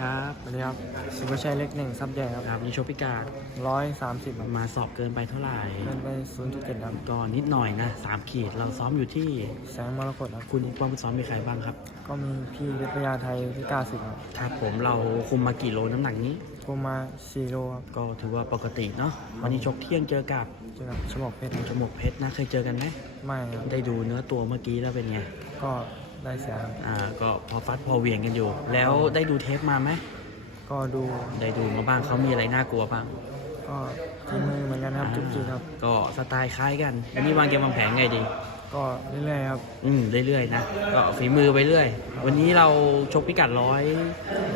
ครับสวัสดีครับสุภาชัยเล็กหนึ่งซับใหญ่ครับครับนี่โชว์พิกาดร้อยสามสิบครับมาสอบเกินไปเท่าไหร่เกินไปศูนย์จุดเจ็ดครับก็นิดหน่อยนะสามขีดเราซ้อมอยู่ที่แสงมรกตครับคุณความซ้อมมีใครบ้างครับ ก็มีพี่วิทยาไทยที่กล้าสิบครับครับผมเราคุมมากี่โลน้ำหนักนี้กูมาสี่โลครับก็ถือว่าปกติเนาะวันนี้ชกเที่ยงเจอกับเจอกับชมอกเพชรจมกเพชรนะเคยเจอกันไหมไม่ครับได้ดูเนื้อตัวเมื่อกี้แล้วเป็นไงก็ ได้เสียครับอ่าก็พอฟัดพอเหวียงกันอยู่ แล้วได้ดูเทปมาไหมก็ดูได้ดูมาบ้างเขามีอะไรน่ากลัวบ้างก็ทีมือเหมือนกันครับจุกจิกครับ ก็สไตล์คล้ายกันวันนี้วางเกมวางแผนไงดี ก็เรื่อยๆครับอืมเรื่อยๆนะก็ฝีมือไปเรื่อย วันนี้เราชกพิกัดร้อย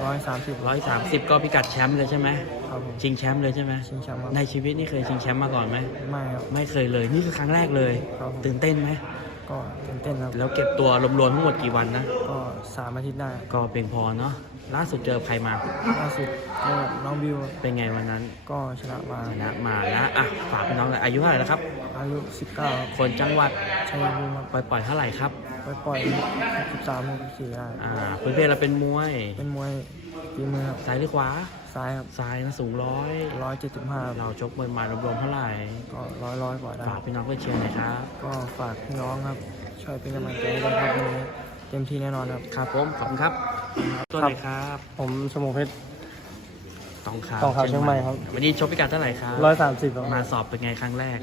ร้อยสามสิบร้อยสามสิบก็พิกัดแชมป์เลยใช่ไหมครับผมชิงแชมป์เลยใช่ไหมชิงแชมป์ครับในชีวิตนี่เคยชิงแชมป์มาก่อนไหมไม่ครับไม่เคยเลยนี่คือครั้งแรกเลย ครับผมตื่นเต้นไหม ก็ตื่นเต้นครับแล้วเก็บตัวรวมๆทั้งหมดกี่วันนะก็สามอาทิตย์ได้ก็เพียงพอเนาะล่าสุดเจอใครมาล่าสุดเจอน้องบิวเป็นไงวันนั้น ก็ชนะมาชนะมาแล้วอะฝากพี่น้องเลยอายุเท่าไหร่แล้วครับ อายุสิบเก้าครับคนจังหวัดชัยภูมิครับปล่อยปล่อยๆเท่าไหร่ครับไปปล่อยสิบสามหกสี่ได้อ่าเพื่อนๆเราเป็นมวยเป็นมวยฝีมือครับซ้ายหรือขวา ซ้ายครับซ้ายนะสูงร้อยร้อยเจ็ดสิบห้าเราชกมวยมารวมๆเท่าไหร่ก็ร้อยร้อยกว่าได้ฝากพี่น้องเพื่อนเชียร์หน่อยครับก็ฝากพี่น้องครับช่วยเป็นกำลังใจให้ด้วยครับวันนี้เต็มที่แน่นอนครับครับผมขอบคุณครับตัวไหนครับ ผมชมเพชรตองขาวตองขาวเชียงใหม่ครับ วันนี้ชกพิกัดเท่าไหร่ครับร้อยสามสิบมาสอบเป็นไงครั้งแรก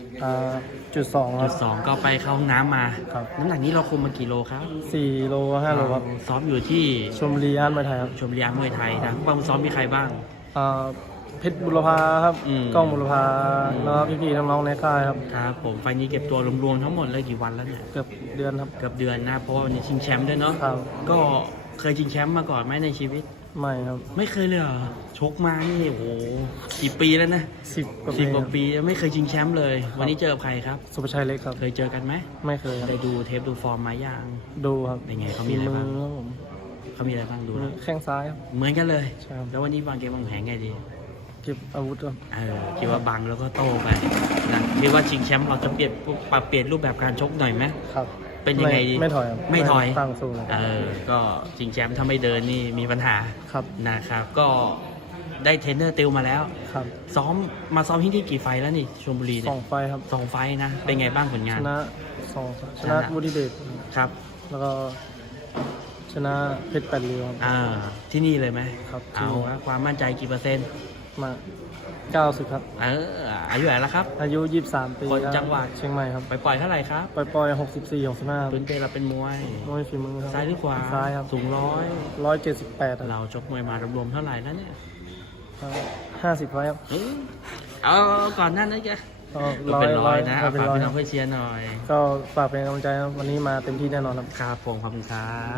จุดสองคจุรับดสองก็ไปเข้าห้องน้ำมาครับน้ำหนักนี้เราคุมมากี่โลครับสี่โลห้าโลครับ ซ้อมอยู่ที่ชมบุรีอันเมืองไทยครับชมเรียมวยไทยนะบ้างซ้อมมีใครบ้าง อ่าเพชรบุรพาครับอืม กล้องบุรพาแล้วก็พี่ๆน้องๆในค่ายครับ ครับผมไฟล์นี้เก็บตัวรวมๆทั้งหมดเลยกี่วันแล้วเนี่ยเกือบเดือนครับเกือบเดือนนะเพราะว่าวันนี้ชิงแชมป์ด้วยเนาะครับก็เคยชิงแชมป์มาก่อนไหมในชีวิต ไม่ครับไม่เคยเลยเหรอชกมานี่โอ้โหกี่ปีแล้วนะสิบกว่าสิปีบกว่าครับปีไม่เคยชิงแชมป์เลย วันนี้เจอกับใครครับ สุภาชัยเล็กครับ เคยเจอกันไหมไม่เคยครับได้ดูเทปดูฟอร์มมาอย่างดูครับเป็นไงเขามีอะไรบ้างมือครับผม เขามีอะไรบ้างดูแล้วแข้งซ้ายครับ เหมือนกันเลย ใช่ครับ แล้ววันนี้วางเกมวางแผนไงดีเก็บอาวุธครับเออคิดว่าบังแล้วก็โต้ไปนะคิดว่าชิงแชมป์เราจะเปลี่ยนปรับเปลี่ยนรูปแบบการชกหน่อยไหม ครับเป็นยังไงดีไม่ถอยครับไม่ถอยตั้งสู้เลยเออก็ชิงแชมป์ถ้าไม่เดินนี่มีปัญหาครับนะครับ ก็ได้เทรนเนอร์ติวมาแล้ว ครับซ้อมมาซ้อมที่นี่กี่ไฟล์แล้วนี่ชลบุรีสเนี่อยงไฟครับ สองไฟล์นะ เป็นไงบ้างผลงาชน นะสองชชนะนะ วุฒิเดชครับ แล้วก็ ชนะเพชรแปดริ้วครับ อ่า ที่นี่เลยไหมครับเอาครับความมั่นใจกี่เปอร์เซ็นต์มาเก้าสิบครับ เอออายุเท่าไหร่แล้วครับ อายุยี่สิบสามปีคนครับจังหวัด เชียงใหม่ครับ ไปปล่อยเท่าไหร่ครับปล่อยปล่อยหกสิบสี่หกสิบห้าพื้นเพเราเป็นมวยมวยฝีมือครับซ้ายหรือขวาซ้ายครับสูงร้อยร้อยเจ็ดสิบแปดเราชกมวยมารวมๆเท่าไหร่แล้วเนี่ยห้าสิบไฟครับเอ้ยเอาก่อนหนั้นนะแกก็ก็เป็นร้อยนะก็เอาเป็นฝากร้อยพี่คน้รัอบงเพื่อนเชียร์หน่อย ก็ฝากเป็นกำลังใจครับวันนี้มาเต็มที่แน่นอนครับ ครับผมขอบคุณครับ